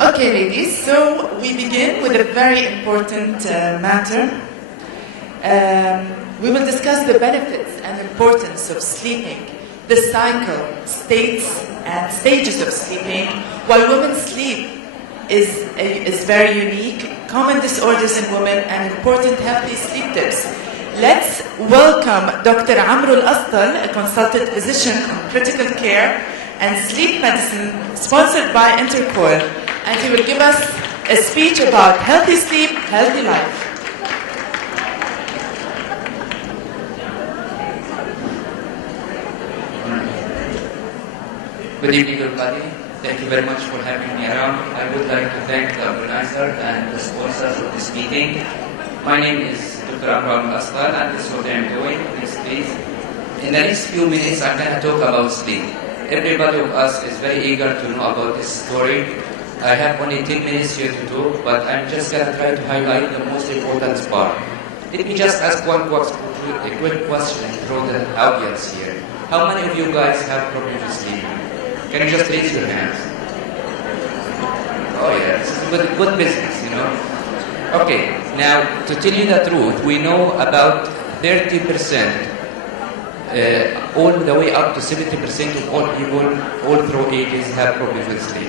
Okay, ladies, so we begin with a very important matter. We will discuss the benefits and importance of sleeping, the cycle, states, and stages of sleeping. Why women sleep is very unique, common disorders in women, and important healthy sleep tips. Let's welcome Dr. Amr Al-Astal, a consultant physician in critical care and sleep medicine, sponsored by Intercoil, and he will give us a speech about healthy sleep, healthy life. Good evening, everybody. Thank you very much for having me around. I would like to thank the organizer and the sponsors of this meeting. My name is Dr. Amr Al-Astal, and this is what I'm doing. Next, please. In the next few minutes, I'm going to talk about sleep. Everybody of us is very eager to know about this story. I have only 10 minutes here to talk, but I'm just going to try to highlight the most important part. Let me just ask a quick question from the audience here. How many of you guys have problems with sleeping? Can you just raise your hands? Oh yeah, this is good business, you know. Okay, now to tell you the truth, we know about 30%, all the way up to 70% of all people, all through ages, have problems with sleep.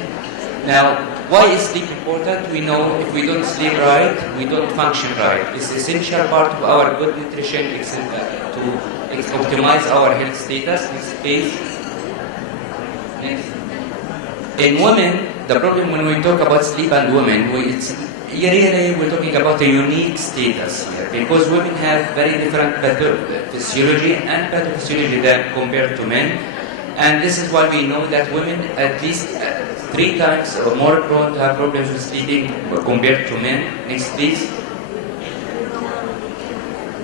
Now, why is sleep important? We know if we don't sleep right, we don't function right. It's an essential part of our good nutrition to optimize our health status. Next, please. Next. In women, the problem when we talk about sleep and women, we're talking about a unique status here, because women have very different physiology and pathophysiology than compared to men. And this is why we know that women at least 3 times or more prone to have problems with sleeping compared to men. Next, please.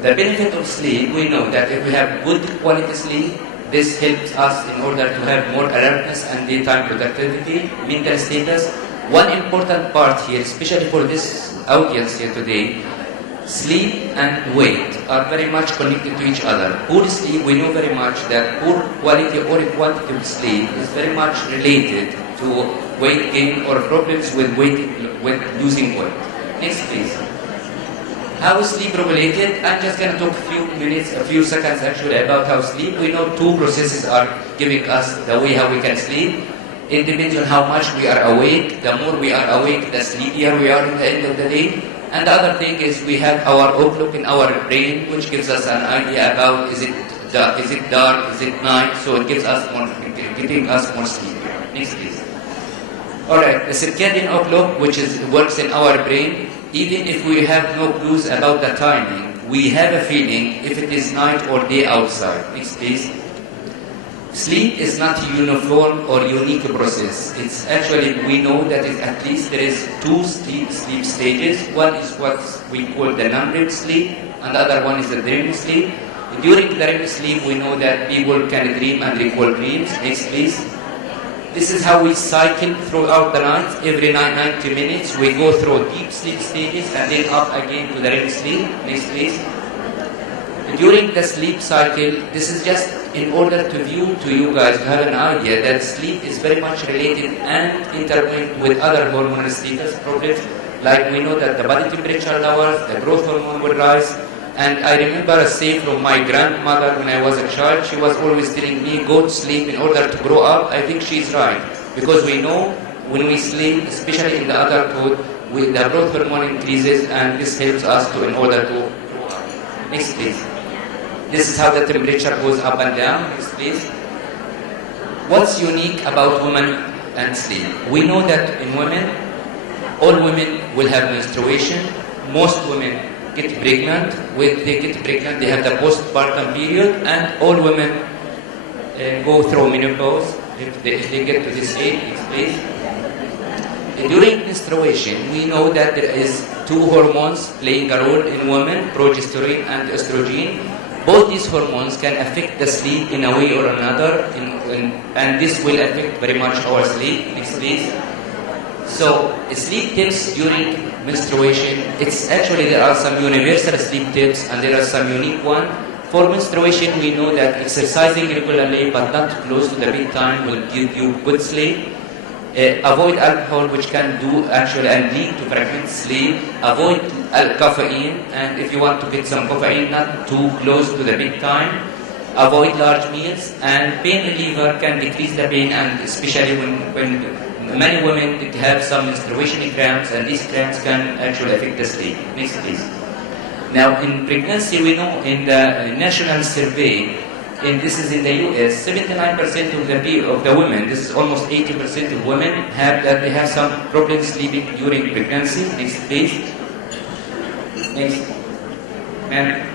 The benefit of sleep, we know that if we have good quality sleep, this helps us in order to have more alertness and daytime productivity, mental status. One important part here, especially for this audience here today, sleep and weight are very much connected to each other. Poor sleep, we know very much that poor quality or quantity of sleep is very much related to weight gain or problems with losing weight. Next, please. How is sleep regulated? I'm just going to talk a few seconds actually about how sleep. We know 2 processes are giving us the way how we can sleep. It depends on how much we are awake. The more we are awake, the sleepier we are at the end of the day. And the other thing is we have our outlook in our brain, which gives us an idea about is it dark, is it night, so it gives us giving us more sleep. Next, please. Alright, the circadian outlook, which works in our brain, even if we have no clues about the timing, we have a feeling if it is night or day outside. Next, please. Sleep is not a uniform or unique process. It's actually, we know that at least there is 2 sleep stages. One is what we call the non-REM sleep, and the other one is the REM sleep. During the REM sleep, we know that people can dream and recall dreams. Next, please. This is how we cycle throughout the night. Every 90 minutes, we go through deep sleep stages and then up again to the REM sleep. Next, please. During the sleep cycle, this is just in order to view to you guys to have an idea that sleep is very much related and interlinked with other hormonal status problems. Like we know that the body temperature lowers, the growth hormone will rise. And I remember a say from my grandmother when I was a child. She was always telling me, go to sleep in order to grow up. I think she's right. Because we know when we sleep, especially in the adulthood, the growth hormone increases, and this helps us in order to grow up. Next, please. This is how the temperature goes up and down. Next, please. What's unique about women and sleep? We know that in women, all women will have menstruation. Most women get pregnant. When they get pregnant, they have the postpartum period, and all women go through menopause if they get to this age. Next, please. During menstruation, we know that there is 2 hormones playing a role in women, progesterone and estrogen. Both these hormones can affect the sleep in a way or another, and this will affect very much our sleep. Next, please. So, sleep tips during menstruation, it's actually there are some universal sleep tips and there are some unique ones. For menstruation, we know that exercising regularly but not close to the bedtime will give you good sleep. Avoid alcohol, which can do actually and lead to fragmented sleep. Avoid caffeine, and if you want to get some caffeine, not too close to the bedtime. Avoid large meals, and pain reliever can decrease the pain, and especially when many women have some menstruation cramps, and these cramps can actually affect the sleep. Next, please. Now, in pregnancy, we know in the national survey, and this is in the US, 79% of the women, this is almost 80% of women, they have some problems sleeping during pregnancy. Next, please. Next. And,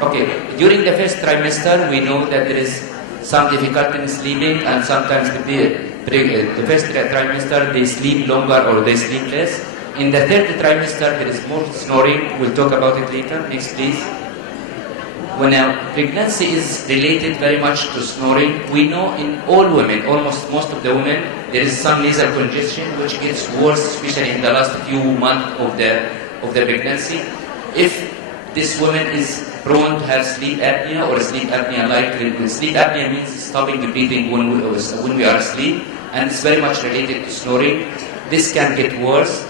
okay, during the first trimester, we know that there is some difficulty in sleeping, and sometimes the first trimester they sleep longer or they sleep less. In the third trimester, there is more snoring. We'll talk about it later. Next, please. When pregnancy is related very much to snoring, we know in all women, almost most of the women, there is some nasal congestion which gets worse, especially in the last few months of the pregnancy. If this woman is prone to have sleep apnea or sleep apnea-like, sleep apnea means stopping the breathing when we are asleep, and it's very much related to snoring. This can get worse.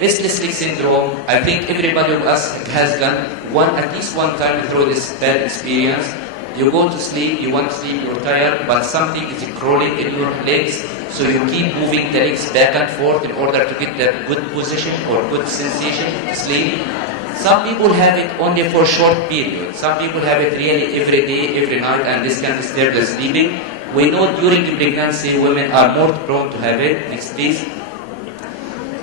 Restless leg syndrome, I think everybody of us has gone at least one time through this bad experience. You go to sleep, you want to sleep, you're tired, but something is crawling in your legs, so you keep moving the legs back and forth in order to get that good position or good sensation to sleep. Some people have it only for short periods. Some people have it really every day, every night, and this can disturb the sleeping. We know during the pregnancy, women are more prone to have it. Next, please.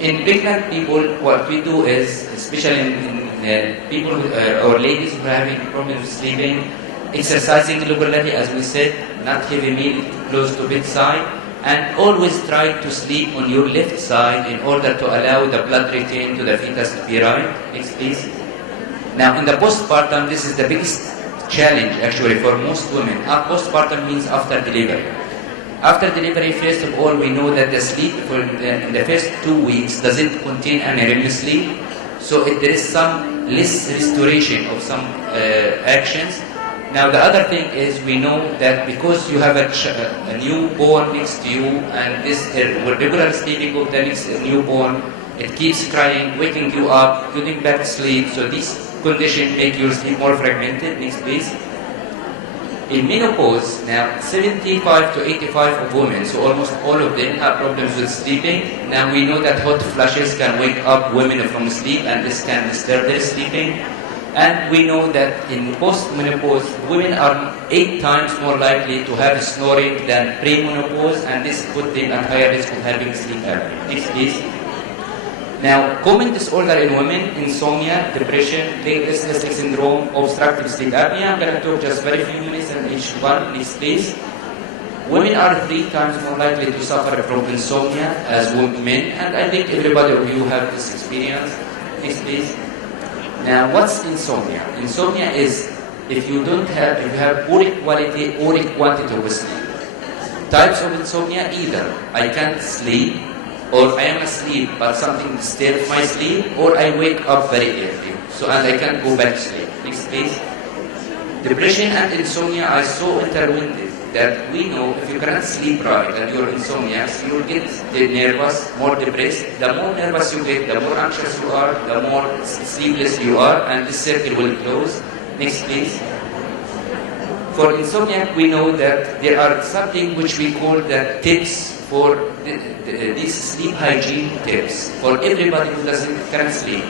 In pregnant people, what we do is, especially in people or ladies who are having problems with sleeping, exercising regularly, as we said, not heavy meal close to bedside, and always try to sleep on your left side in order to allow the blood retain to the fetus to be right. Next, please. Now, in the postpartum, this is the biggest challenge actually for most women. Postpartum means after delivery. After delivery, first of all, we know that the sleep in the first 2 weeks doesn't contain any REM sleep, so there is some less restoration of some actions. Now, the other thing is we know that because you have a newborn next to you, and this regular sleeping of the next newborn, it keeps crying, waking you up, getting back to sleep, so these conditions make your sleep more fragmented. Next, please. In menopause, now 75 to 85 of women, so almost all of them have problems with sleeping. Now we know that hot flushes can wake up women from sleep, and this can disturb their sleeping. And we know that in post-menopause, women are 8 times more likely to have snoring than pre-menopause, and this puts them at higher risk of having sleep apnea. Next, please. Now, common disorder in women: insomnia, depression, restless leg syndrome, obstructive sleep apnea. I'm going to talk just very few minutes on each one. Next, please. Women are 3 times more likely to suffer from insomnia as men, and I think everybody of you have this experience. Next, please. Now, what's insomnia? Insomnia is if you have poor quality or quantity of sleep. Types of insomnia: either I can't sleep, or I am asleep but something disturbs my sleep, or I wake up very early, and I can't go back to sleep. Next, please. Depression and insomnia are so intertwined that we know if you cannot sleep right and you're insomniac, you will get nervous, more depressed. The more nervous you get, the more anxious you are, the more sleepless you are, and this circle will close. Next, please. For insomnia, we know that there are something which we call the tips for these sleep hygiene tips for everybody who can't sleep.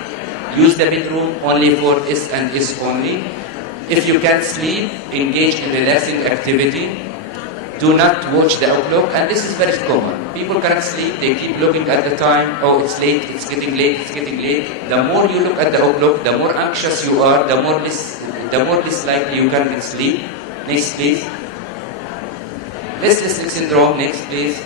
Use the bedroom only for S and S only. If you can't sleep, engage in relaxing activity. Do not watch the outlook, and this is very common. People can't sleep, they keep looking at the time. Oh, it's late, it's getting late, it's getting late. The more you look at the outlook, the more anxious you are, the more less likely you can get sleep. Next, please. Restless leg syndrome. Next, please.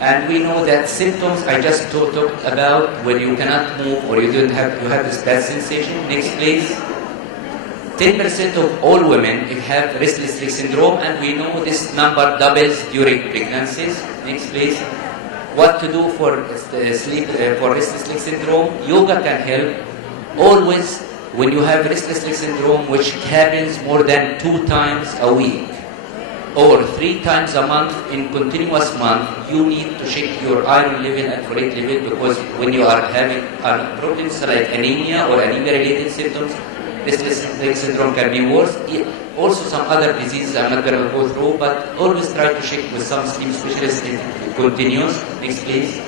And we know that symptoms I just talked about, where you cannot move or you have this bad sensation. Next, please. 10% of all women have restless leg syndrome, and we know this number doubles during pregnancies. Next, please. What to do for restless leg syndrome? Yoga can help. Always when you have restless leg syndrome, which happens more than 2 times a week, or 3 times a month in continuous month, you need to check your iron level and folate level, because when you are having problems like anemia or anemia-related symptoms, restless leg syndrome can be worse. Also some other diseases I'm not going to go through, but always try to check with some sleep specialist if it continues. Next please.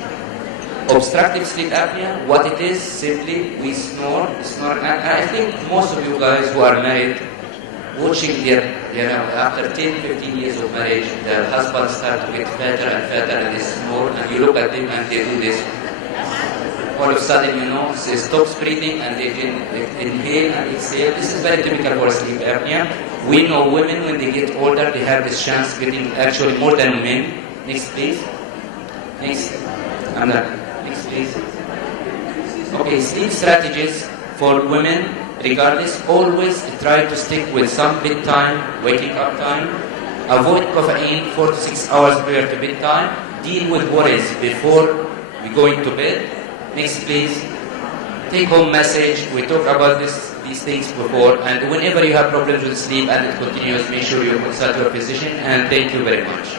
Obstructive sleep apnea, what it is, simply we snore, and I think most of you guys who are married, watching their, after 10, 15 years of marriage, the husbands start to get fatter and fatter and they snore, and you look at them and they do this. All of a sudden, they stop breathing and they can inhale and exhale. This is very typical for sleep apnea. We know women, when they get older, they have this chance getting actually more than men. Next, please. Next. I'm done. Next, please. Okay, sleep strategies for women. Regardless, always try to stick with some bedtime, waking up time. Avoid caffeine 4 to 6 hours prior to bedtime. Deal with worries before we going to bed. Next, please. Take home message. We talked about these things before. And whenever you have problems with sleep and it continues, make sure you consult your physician. And thank you very much.